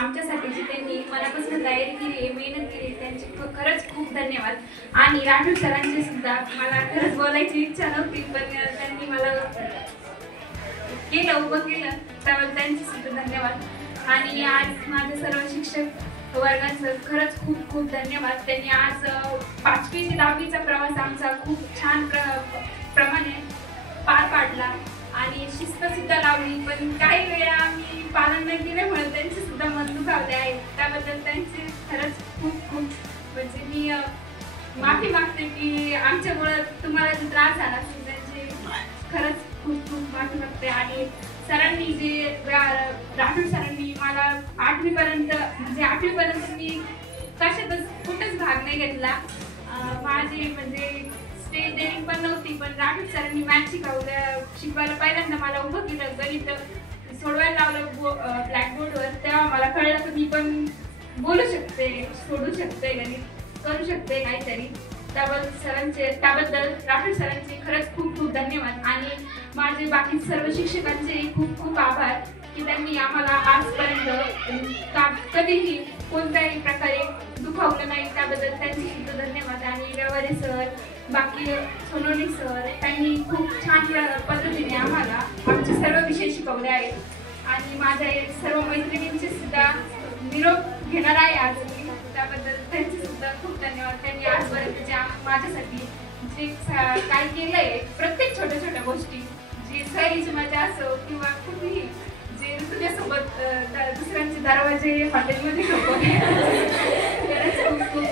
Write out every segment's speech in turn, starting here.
आमच्यासाठी जी त्यांनी मनापासून तयारी केली, मेहनत केली, त्यांचे खरंच खूप धन्यवाद. आणि राठोड सरांची सुद्धा मला खरंच बोलायची इच्छा नव्हती, पण त्यांनी मला उभं केलं, त्यामुळे त्यांचे सुद्धा धन्यवाद. आणि आज माझे सर्व शिक्षक वर्गाचं खरंच खूप खूप धन्यवाद. त्यांनी आज 5वी ते 10वीचा प्रवास आमचा खूप छान प्रमाणे पार पाडला आणि शिस्त सुद्धा लावली, पण काही वेळा आम्ही पालन न केल्यामुळे त्यांचे सुद्धा मन दुखावले आहे. त्याबद्दल त्यांचे खरंच खूप खूप म्हणजे मी माफी मागते की आमच्यामुळे तुम्हाला जो त्रास झाला असेल, त्यांचे खरंच खूप खूप माफी मागते. आणि सरांनी जे राठोड सरांनी मला 8वी पर्यंत म्हणजे 8वी पर्यंत मी कशातच कुठेच भाग नाही घेतला. माझी म्हणजे स्टेज डेअरिंग पण नव्हती, पण राठोड सरांनी मॅथ शिकवायला पहिल्यांदा मला उभं केलं, गणित सोडवायला लावलं ब्लॅकबोर्डवर. तेव्हा मला कळलं की मी पण बोलू शकते, सोडू शकते, गणित करू शकते काहीतरी. त्याबद्दल राठोड सरांचे खरंच खूप खूप धन्यवाद. आणि माझे बाकी सर्व शिक्षकांचे खूप खूप आभार की त्यांनी आम्हाला आजपर्यंत कधीही कोणत्याही प्रकारे दुखावलं नाही, त्याबद्दल त्यांचे सुद्धा धन्यवाद. आणि व्यवहारे सर, बाकी सोनवणे सर, त्यांनी खूप छान पद्धतीने आम्हाला आमचे सर्व विषय शिकवले आहेत. आणि माझ्या सर्व मैत्रिणींचे सुद्धा निरोप घेणार आहे आज मी, त्याबद्दल त्यांचे सुद्धा खूप धन्यवाद. त्यांनी आजपर्यंत जे माझ्यासाठी जे काय केलंय, प्रत्येक छोट्या छोट्या गोष्टी, जी सहलीची मजा असो किंवा कुठेही जे तुझ्यासोबत दुसऱ्यांचे दरवाजे हॉटेलमध्ये खूप खूप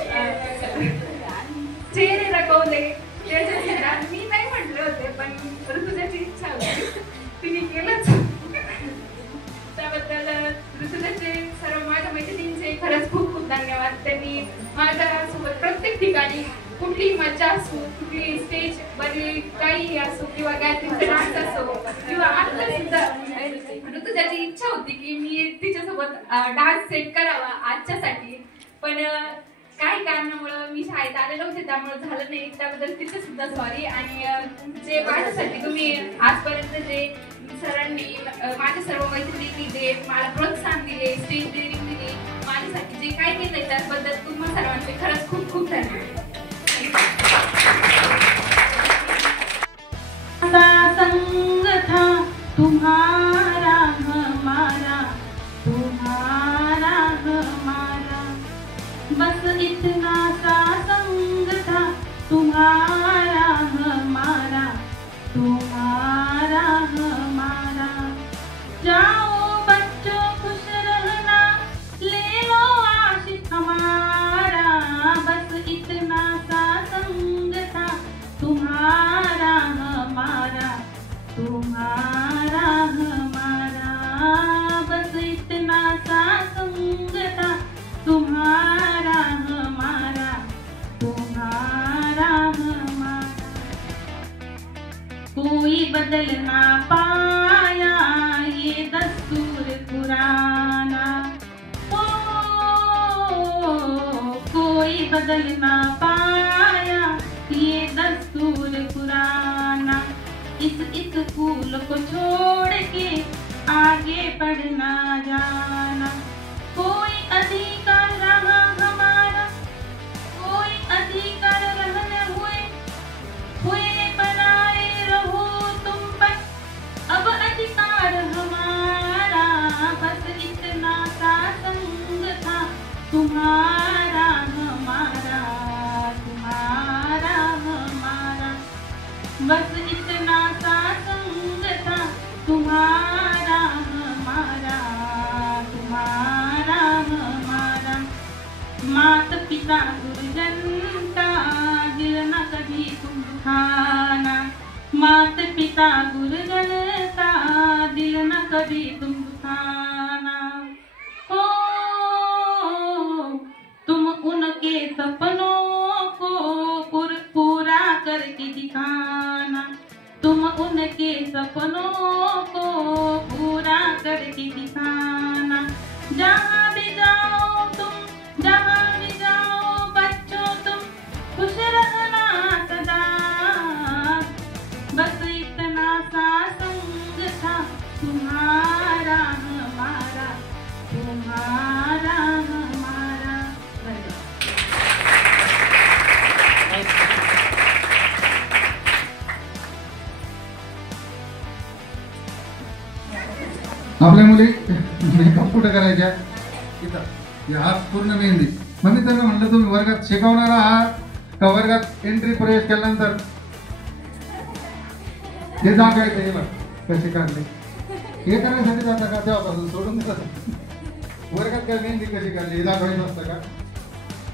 चेहरे रंगवले, त्याच्या मी नाही म्हटले होते, पण ऋतुजाची इच्छा होती, तिने केलंच. त्याबद्दल ऋतुजाचे सर्व माझ्या मैत्रिणींचे खरंच खूप खूप धन्यवाद. त्यांनी माझ्यासोबत प्रत्येक ठिकाणी कुठलीही मज्जा असो, कुठली स्टेज बरी काही असो किंवा गॅदरिंगचा डान्स असो किंवा आता सुद्धा ऋतुजाची इच्छा होती की मी तिच्यासोबत डान्स सेट करावा आजच्यासाठी, पण काही कारणामुळं मी शाळेत आले नव्हते, त्यामुळे झालं नाही. त्याबद्दल तिथे सुद्धा सॉरी. आणि जे माझ्यासाठी तुम्ही आजपर्यंत जे सरांनी माझ्या सर्व मैत्रिणींनी जे मला प्रोत्साहन दिले, स्टेज डेअरिंग दिली, माझ्यासाठी जे काय केलंय त्याबद्दल तुम्हा सर्वांचे खरंच खूप खूप धन्यवाद. संग था तुम्हारा हमारा, तुम्हारा हमारा, बस इतना सा संग था तुम्हारा हमारा, तुम्हारा हमारा. जाओ बच्चों खुश रहना, ले लो आशिक हमारा, बस इतना सा संग था तुम्हारा हमारा, तुम्हारा हमारा, बस इतना सा संग था तुम्हारा हमारा, तुम्हारा हमारा. कोई बदल ना पाया ये दस्तूर पुराना, ओ कोई बदल ना पाया ये दस्तूर पुराना. इस स्कूल को छोड़ के आगे बढ़ना जाना. कोई अधिकार रहा हमारा, कोई अधिकार रहने हुए बनाए रहो तुम पर, अब अधिकार हमारा, बस इतना सा संग था तुम्हारा हमारा, तुम्हारा हमारा, बस इतना सा संग था तुम्हारा हमारा, तुम्हारा हमारा. माता पिता गुरुजन का दिल न कभी तुम दुखाना, माता पिता गुरुजन का दिल न कभी तुम दुखाना. हो तुम उनके सपनों को पूरा करके दिखाना, तुम उनके सपनों को पूरा करके दिखाना. जहाँ भी जाओ तुम, जहाँ भी जाओ बच्चों तुम, खुश रहना सदा, बस इतना सा संग था तुम्हारा हमारा, तुम्हारा आपल्या मुली मेकअप कुठं करायच्या इथं या हात पूर्ण मेहंदी. मग मी त्यांना म्हणलं तुम्ही वर्गात शिकवणार आहात का वर्गात एंट्री प्रवेश केल्यानंतर हे दाखवायचं हे बघ कसे काढले हे करण्यासाठी जाता का तेव्हापासून सोडून देतात. वर्गात काय मेहंदी कशी काढली हे दाखवायचं असतं का.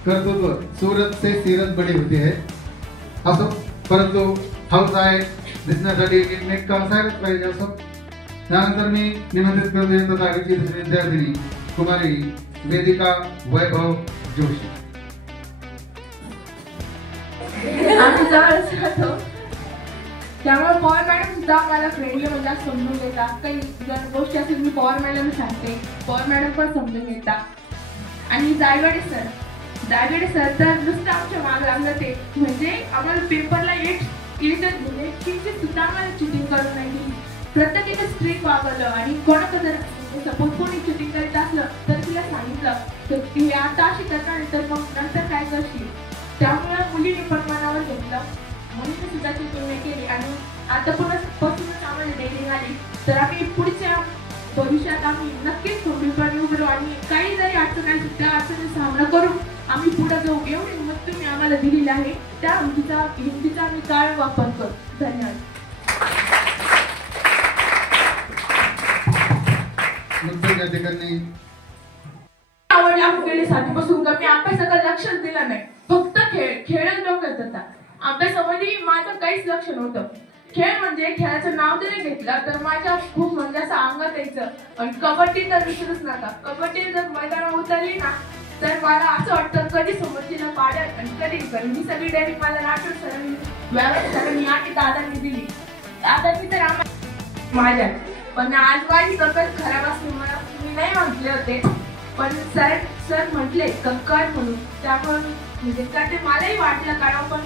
कर्तृत्व सूरत से सीरत बडी होती है असं परंतु हाऊस आहे दिसण्यासाठी नीट का असायलाच पाहिजे असं. त्यानंतर मी निमंत्रित करतो यंदा 10वीची दुसरी विद्यार्थिनी कुमारी वेदिका वैभव जोशी. आम्ही जवळच राहतो त्यामुळे पवार मॅडम सुद्धा मला फ्रेंडली म्हणजे आज समजून घेतात. काही जर गोष्टी असेल मी पवार मॅडम सांगते, पवार मॅडम पण समजून घेतात. आणि दायगडे सर तर नुसतं आमच्या मागे लागलं ते म्हणजे आम्हाला पेपरला 8 लिटर दिले की सुद्धा आम्हाला चिटिंग करून नाही दिली. प्रत्येकाने स्ट्रिक्ट वागवलं आणि कोणाकडे जर सपोज कोणी चिटिंग करायचं असलं तर तिला सांगितलं तर हे आता अशी करणार तर मग नंतर काय करशील. त्यामुळे मुलीने पण मनावर घेतलं, मुलीने सुद्धा चिटिंग नाही केली. आणि आता पासूनच आम्हाला डेटिंग आली तर आम्ही पुढच्या भविष्यात आम्ही नक्कीच खंबीरपणे उभे राहू आणि काही जरी अडचण आली त्या अडचणीचा सामना करू आम्ही पुढे जाऊ. एवढी हिंमत तुम्ही आम्हाला दिलेली आहे त्या हिमतीचा आम्ही काळ वापर करू. धन्यवाद. नंतर या ठिकाणी आवड लागून गेली सातवीपासून कमी अभ्यासाकडे लक्षच दिलं नाही. फक्त खेळच डोक्यात होता. अभ्यासामध्ये माझं काहीच लक्ष नव्हतं. खेळ म्हणजे खेळाचं नाव जरी घेतलं तर माझ्या खूप म्हणजे असं अंगात यायचं. आणि कबड्डी तर विसरूच नका. कबड्डी जर मैदानावर उतरली ना तर मला असं वाटतं कधी समोरचीला पाडत आणि कधी करेल. मी सगळी डायरेक्ट मला राठोड सरांनी व्यावसायिक सरांनी आणि दादांनी दिली. दादांनी तर आम्हाला माझ्या पण आज माझी तब्येत खराब असली मला मी नाही म्हटले होते पण सर म्हटले कर म्हणून त्यामुळे म्हणजे का ते मलाही वाटलं कारण पण